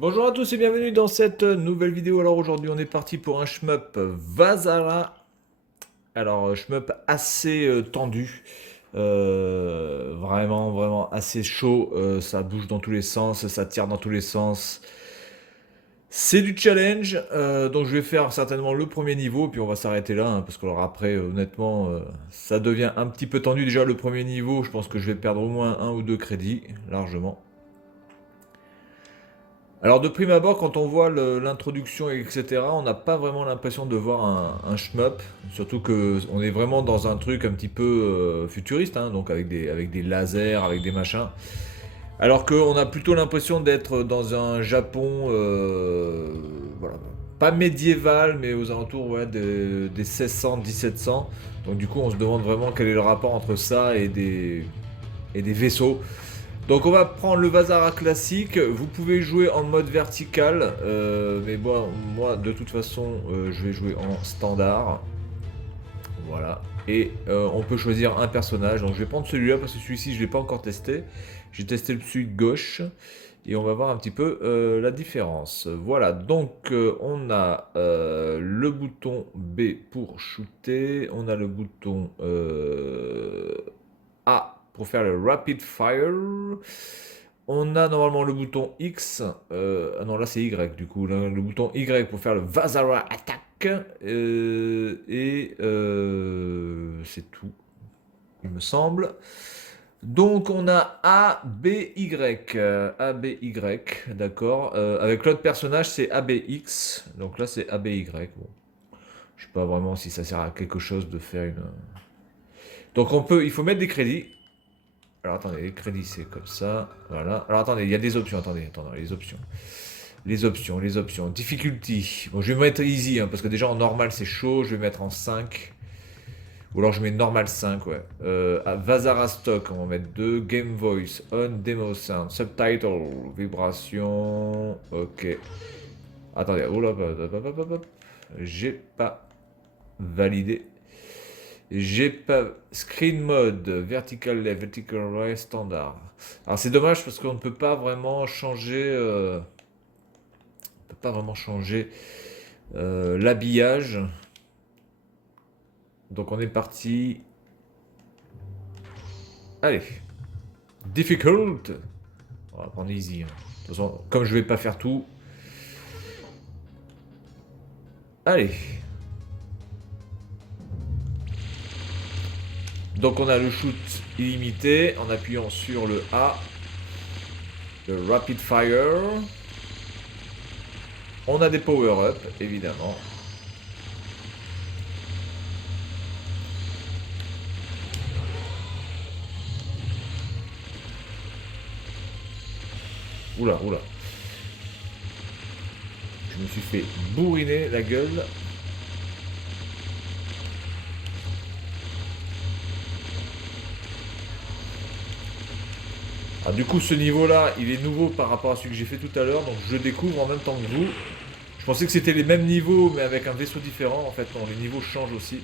Bonjour à tous et bienvenue dans cette nouvelle vidéo. Alors aujourd'hui on est parti pour un shmup Vazara. Alors shmup assez tendu. Vraiment assez chaud. Ça bouge dans tous les sens, ça tire dans tous les sens. C'est du challenge. Donc je vais faire certainement le premier niveau. Puis on va s'arrêter là. Parce que alors après honnêtement ça devient un petit peu tendu. Déjà le premier niveau je pense que je vais perdre au moins un ou deux crédits. Largement. Alors de prime abord, quand on voit l'introduction, etc., on n'a pas vraiment l'impression de voir un shmup. Surtout que on est vraiment dans un truc un petit peu futuriste, hein, donc avec des lasers, avec des machins. Alors qu'on a plutôt l'impression d'être dans un Japon, voilà, pas médiéval, mais aux alentours ouais, des 1600, 1700. Donc du coup, on se demande vraiment quel est le rapport entre ça et des vaisseaux. Donc on va prendre le Vazara classique, vous pouvez jouer en mode vertical, mais bon, moi de toute façon je vais jouer en standard, voilà. Et on peut choisir un personnage, donc je vais prendre celui-là parce que celui-ci je ne l'ai pas encore testé. J'ai testé celui de gauche et on va voir un petit peu la différence. Voilà, donc on a le bouton B pour shooter, on a le bouton A pour faire le rapid fire. On a normalement le bouton X. Ah non, là c'est Y du coup. Le bouton Y pour faire le Vazara Attack. C'est tout, il me semble. Donc on a A, B, Y. A, B, Y, d'accord. Avec l'autre personnage c'est A, B, X. Donc là c'est A, B, Y. Bon. Je sais pas vraiment si ça sert à quelque chose de faire une. Donc il faut mettre des crédits. Alors attendez, les crédits c'est comme ça, voilà. Alors attendez, il y a des options, attendez, les options. Les options. Difficulty. Bon, je vais mettre easy, hein, parce que déjà en normal c'est chaud, je vais mettre en 5. Ou alors je mets normal 5, ouais. Vazara Stock, on va mettre 2. Game Voice, On, Demo Sound, Subtitle, Vibration, ok. Attendez, oh là, j'ai pas validé. J'ai pas. Screen mode, vertical left, vertical right, standard. Alors c'est dommage parce qu'on ne peut pas vraiment changer. On peut pas vraiment changer l'habillage. Donc on est parti. Allez. Difficult. On va prendre easy, hein. De toute façon, comme je vais pas faire tout. Allez. Donc on a le shoot illimité en appuyant sur le A. Le rapid fire. On a des power-up, évidemment. Oula, oula. Je me suis fait bourriner la gueule. Ah, du coup, ce niveau-là, il est nouveau par rapport à celui que j'ai fait tout à l'heure, donc je le découvre en même temps que vous. Je pensais que c'était les mêmes niveaux, mais avec un vaisseau différent. En fait, non, les niveaux changent aussi.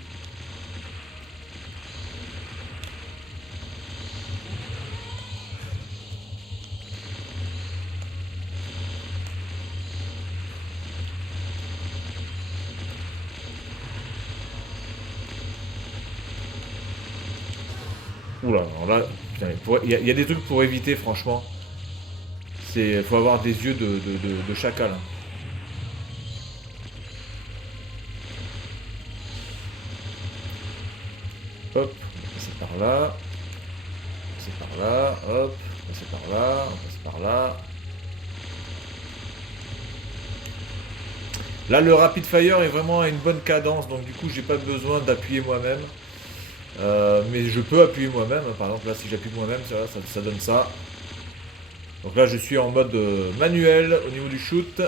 Oula, alors là, putain, il y a des trucs pour éviter, franchement. Faut avoir des yeux de chacal, hein. Hop, on va passer par là. On va passer par là, hop, on va passer par là, on va passer par là. Là, le rapid fire est vraiment à une bonne cadence, donc du coup, j'ai pas besoin d'appuyer moi-même. Mais je peux appuyer moi-même, hein. Par exemple, là, si j'appuie moi-même, ça donne ça. Donc là, je suis en mode manuel au niveau du shoot.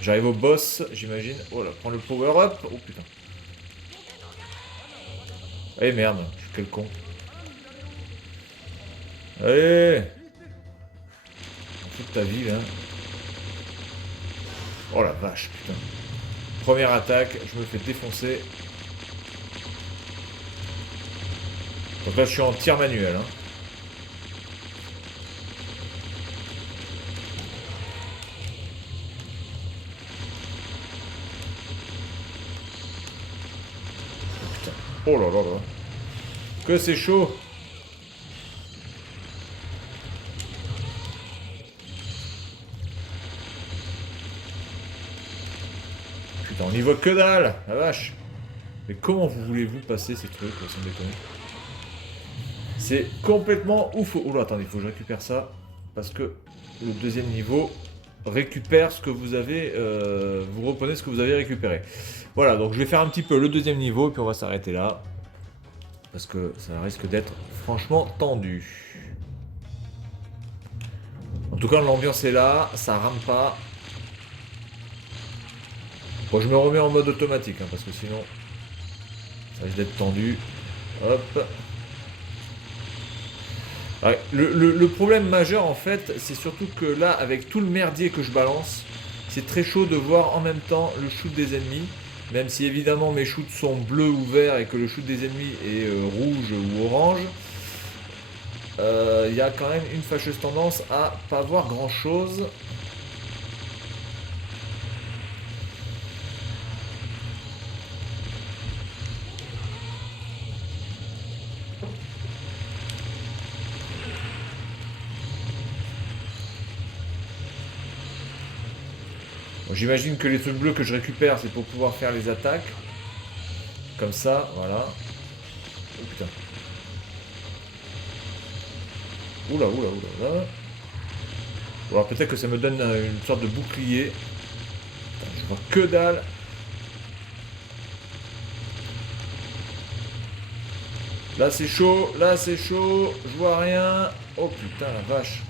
J'arrive au boss, j'imagine. Oh là, prends le power up. Oh putain. Eh merde, je suis quel con. Allez, toute ta vie là. Oh la vache, putain. Première attaque, je me fais défoncer. Donc là, je suis en tir manuel, hein. Oh là là là. Que c'est chaud. Putain, on y voit que dalle, la vache. Mais comment vous voulez-vous passer ces trucs, sans déconner? C'est complètement ouf. Oh là, attendez, il faut que je récupère ça. Parce que le deuxième niveau récupère ce que vous avez... vous reprenez ce que vous avez récupéré. Voilà, donc je vais faire un petit peu le deuxième niveau, et puis on va s'arrêter là. Parce que ça risque d'être franchement tendu. En tout cas, l'ambiance est là, ça rame pas. Bon, je me remets en mode automatique, hein, parce que sinon, ça risque d'être tendu. Hop. Ouais, le problème majeur, en fait, c'est surtout que là, avec tout le merdier que je balance, c'est très chaud de voir en même temps le shoot des ennemis. Même si évidemment mes shoots sont bleus ou verts et que le shoot des ennemis est rouge ou orange, il y a quand même une fâcheuse tendance à pas voir grand chose. Bon, j'imagine que les trucs bleus que je récupère, c'est pour pouvoir faire les attaques. Comme ça, voilà. Oh putain. Oula, oula, oula, là. Ou alors peut-être que ça me donne une sorte de bouclier. Putain, je vois que dalle. Là c'est chaud, je vois rien. Oh putain la vache.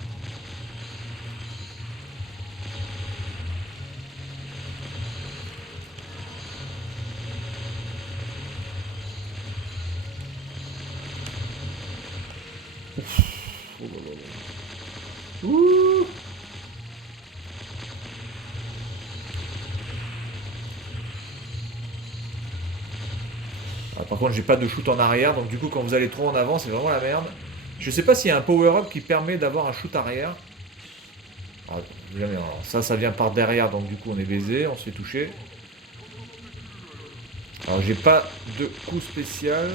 Oh là là là. Ouh. Ah, par contre j'ai pas de shoot en arrière, donc du coup quand vous allez trop en avant c'est vraiment la merde. Je sais pas s'il y a un power-up qui permet d'avoir un shoot arrière. Ah, alors, ça vient par derrière, donc du coup on est baisé, on se fait toucher. Alors j'ai pas de coup spécial.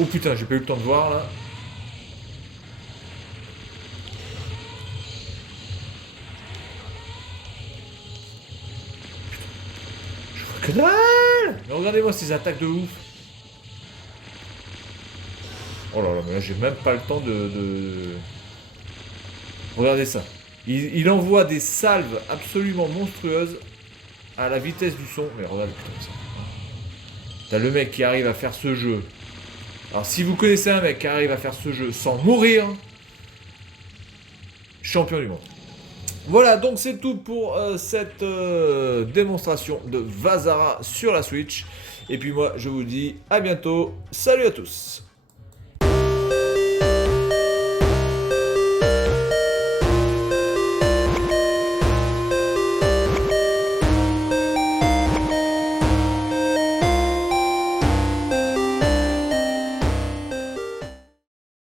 Oh putain, j'ai pas eu le temps de voir là. Je vois que dalle. Mais regardez-moi ces attaques de ouf. Oh là là, mais là j'ai même pas le temps de... Regardez ça. Il envoie des salves absolument monstrueuses à la vitesse du son. Mais regarde, putain, ça. T'as le mec qui arrive à faire ce jeu. Alors si vous connaissez un mec qui arrive à faire ce jeu sans mourir, champion du monde. Voilà, donc c'est tout pour cette démonstration de Vazara sur la Switch. Et puis moi, je vous dis à bientôt. Salut à tous.